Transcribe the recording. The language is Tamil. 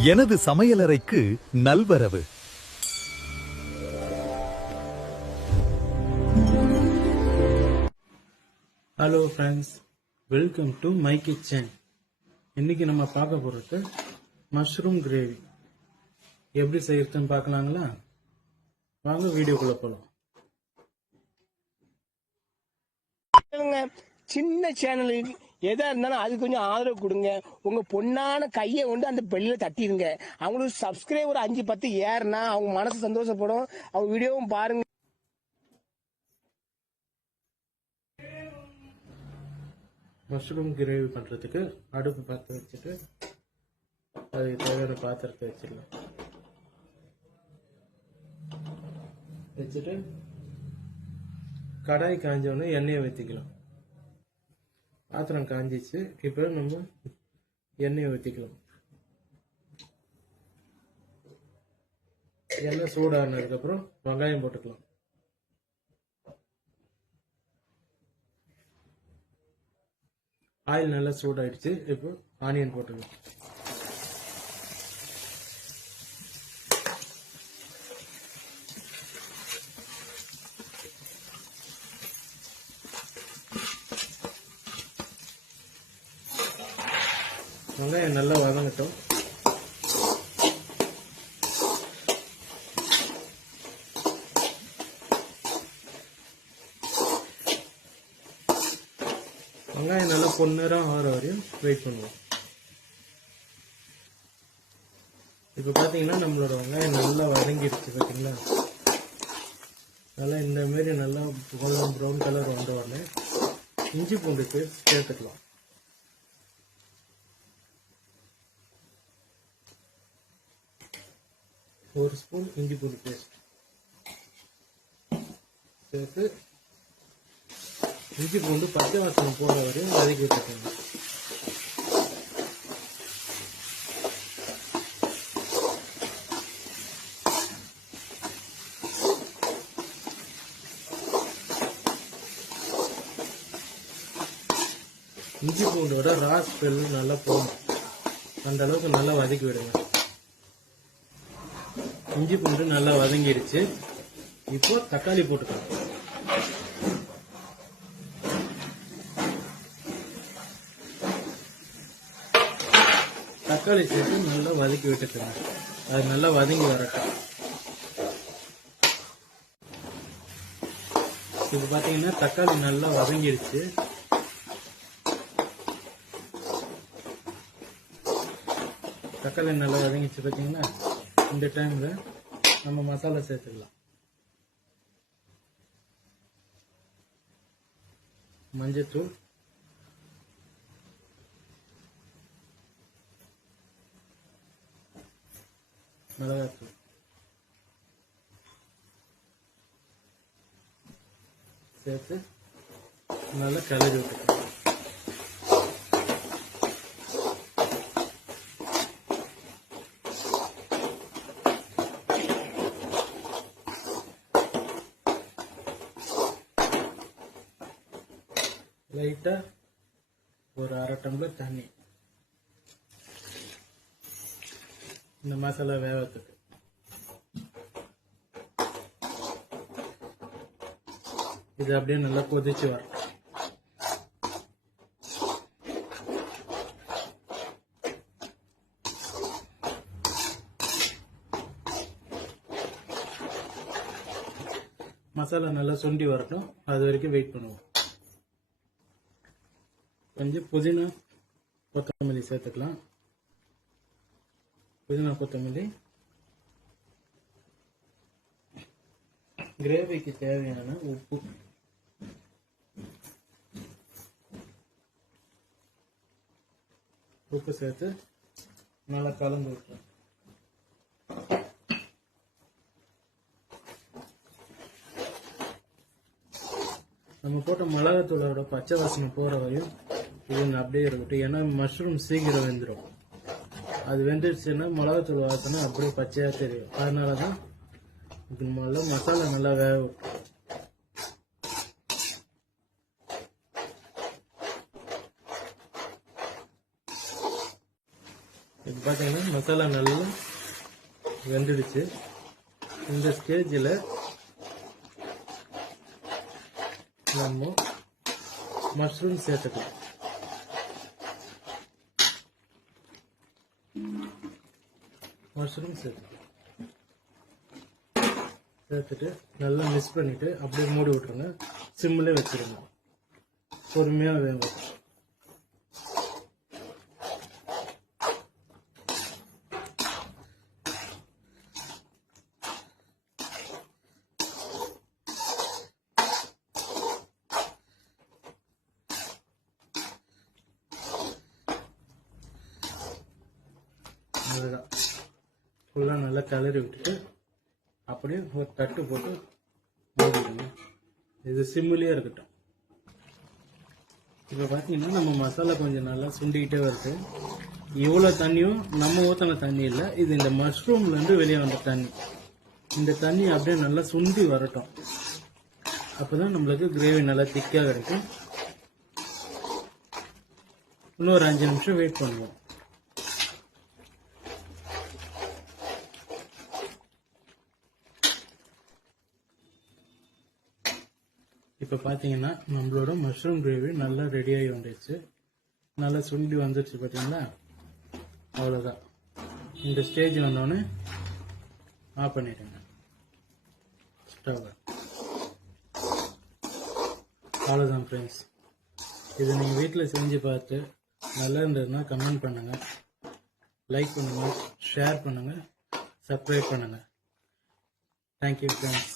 எனது சமையலறைக்கு நல்வரவு. Hello friends, welcome to my kitchen. இன்னைக்கு நம்ம பார்க்க போறது மஷ்ரூம் கிரேவி. எப்படி செய்யறதுன்னு பார்க்கலாங்களா? வாங்க வீடியோக்குள்ள போலாம். சின்ன சேனலுக்கு எதா இருந்தாலும் அது கொஞ்சம் ஆதரவு கொடுங்க. உங்க பொண்ணான கையை கொண்டு அந்த பெல்லில தட்டிடுங்க. அவங்களுக்கு சப்ஸ்கிரைபர் 5-10 ஏறுனா அவங்க மனசு சந்தோஷப்படும். அவங்க வீடியோவும் பாருங்க. மஷ்ரூம் கிரேவி பண்றதுக்கு அடுப்பு பற்ற வச்சுட்டு அதுக்கு தேவையான பாத்திரத்தை வச்சிடலாம். வச்சுட்டு கடாய் காஞ்சோடனே எண்ணெயை ஊற்றிக்கலாம். பாத்திரம் காஞ்சிச்சு, இப்போ நம்ம எண்ணெயை ஊற்றிக்கலாம். எண்ணெய் சூடானதுக்கப்புறம் வெங்காயம் போட்டுக்கலாம். ஆயில் நல்லா சூடாயிடுச்சு, இப்போ ஆனியன் போட்டுக்கலாம். வெங்காயம் நல்லா வதங்கட்டும். வெங்காயம் நல்லா பொன்னிறம் ஆகிற வரையும் வெயிட் பண்ணுவோம். இப்போ பார்த்தீங்கன்னா நம்மளோட வெங்காயம் நல்லா வதங்கிடுச்சு. பார்த்தீங்களா, நல்லா இந்த மாதிரி நல்லா கோல்டன் ப்ரௌன் கலர் வந்த உடனே இஞ்சி பூண்டு பேஸ்ட் சேர்த்துக்கலாம். ஒரு ஸ்பூன் இஞ்சி பூண்டு பேஸ்ட் சேர்த்து இஞ்சி பூண்டு பச்சை வாசனை போடுற வரையும் வதக்கி விட்டுக்கோங்க. இஞ்சி பூண்டோட ரா ஸ்மெல் நல்லா போகும், அந்த அளவுக்கு நல்லா வதக்கி விடுங்க. இஞ்சி பூண்டு நல்லா வதங்கிடுச்சு, இப்போ தக்காளி போட்டுக்கலாம். தக்காளி சேர்த்து நல்லா வதக்கி விட்டுக்கலாம். அது நல்லா வதங்கி வரட்டும். இப்போ பார்த்தீங்கன்னா தக்காளி நல்லா வதங்கிடுச்சு. தக்காளி நல்லா வதங்கிடுச்சு. பார்த்தீங்கன்னா இந்த டைம்ல நம்ம மசாலா சேர்த்துக்கலாம். மஞ்சத்தூள், மிளகாத்தூள் சேர்த்து நல்லா கலரி விட்டுக்கலாம். லைட்டா ஒரு 1/2 டம்ளர் தண்ணி இந்த மசாலா வேகத்துக்கு. இது அப்படியே நல்லா கொதிச்சு வரும். மசாலா நல்லா சுண்டி வரட்டும், அது வரைக்கும் வெயிட் பண்ணுவோம். கொஞ்சம் புதினா கொத்தமல்லி சேர்த்துக்கலாம். புதினா கொத்தமல்லி கிரேவிக்கு தேவையான உப்பு, உப்பு சேர்த்து நல்லா கலந்து விட்டுறோம். நம்ம போட்ட மிளகாத்தூளோட பச்சை வாசனை போற வரையும் இது அப்படியே இருக்கட்டும். ஏன்னா மஷ்ரூம் சீக்கிரம் வெந்துடும். அது வெந்துடுச்சுன்னா மிளகாத்தூள் வாசனை அப்படியே பச்சையா தெரியும். அதனாலதான் முதல்ல மசாலா நல்லா வேக விட்டுரும். பார்த்தீங்கன்னா மசாலா நல்லா வெந்துடுச்சு. இந்த ஸ்டேஜில் நம்ம மஷ்ரூம் சேர்த்துக்கலாம். மஷ்ரூம் சேர்த்துட்டு நல்லா மிக்ஸ் பண்ணிட்டு அப்படியே மூடி விட்டுருங்க. சிம்மில் வச்சிருங்க. பொறுமையாக வேகும். அதுதான் ஃபுல்லாக நல்லா கிளறி விட்டுட்டு அப்படியே ஒரு தட்டு போட்டு மூடிடுங்க. இது சிம்மிலேயே இருக்கட்டும். இப்போ பார்த்தீங்கன்னா நம்ம மசாலா கொஞ்சம் நல்லா சுண்டிக்கிட்டே வருது. இவ்வளோ தண்ணியும் நம்ம ஊற்றின தண்ணி இல்லை, இது இந்த மஷ்ரூம்லேருந்து வெளியே வந்த தண்ணி. இந்த தண்ணி அப்படியே நல்லா சுண்டி வரட்டும். அப்போ தான் நம்மளுக்கு கிரேவி நல்லா திக்காக கிடைக்கும். இன்னும் ஒரு 5 நிமிஷம் வெயிட் பண்ணுவோம். இப்போ பார்த்தீங்கன்னா நம்மளோட மஷ்ரூம் கிரேவி நல்லா ரெடியாகி வந்துடுச்சு. நல்லா சுண்டி வந்துடுச்சு பார்த்தீங்களா? அவ்வளோதான். இந்த ஸ்டேஜ் வந்தோடனே ஆஃப் பண்ணிடுங்க ஸ்டவ். அவ்வளோதான் ஃப்ரெண்ட்ஸ். இது நீங்கள் வீட்டில் செஞ்சு பார்த்து நல்லா இருந்ததுன்னா கமெண்ட் பண்ணுங்கள், லைக் பண்ணுங்கள், ஷேர் பண்ணுங்கள், சப்ஸ்கிரைப் பண்ணுங்கள். Thank you friends.